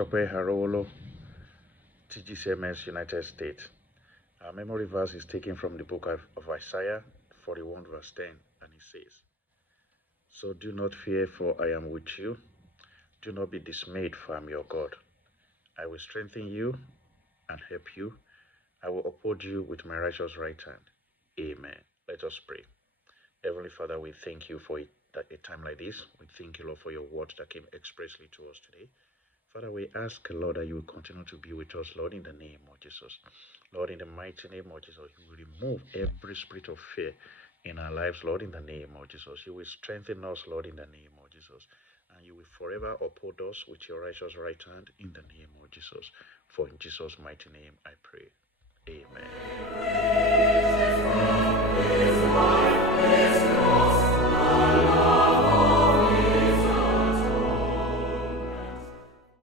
Tope Harolo, TGCMS, United States. Our memory verse is taken from the book of Isaiah 41 verse 10, and it says, "So do not fear, for I am with you. Do not be dismayed, for I am your God. I will strengthen you and help you. I will uphold you with my righteous right hand." Amen. Let us pray. Heavenly Father, we thank you for a time like this. We thank you, Lord, for your word that came expressly to us today. Father, we ask, Lord, that you will continue to be with us, Lord, in the name of Jesus. Lord, in the mighty name of Jesus, you will remove every spirit of fear in our lives, Lord, in the name of Jesus. You will strengthen us, Lord, in the name of Jesus. And you will forever uphold us with your righteous right hand in the name of Jesus. For in Jesus' mighty name I pray. Amen.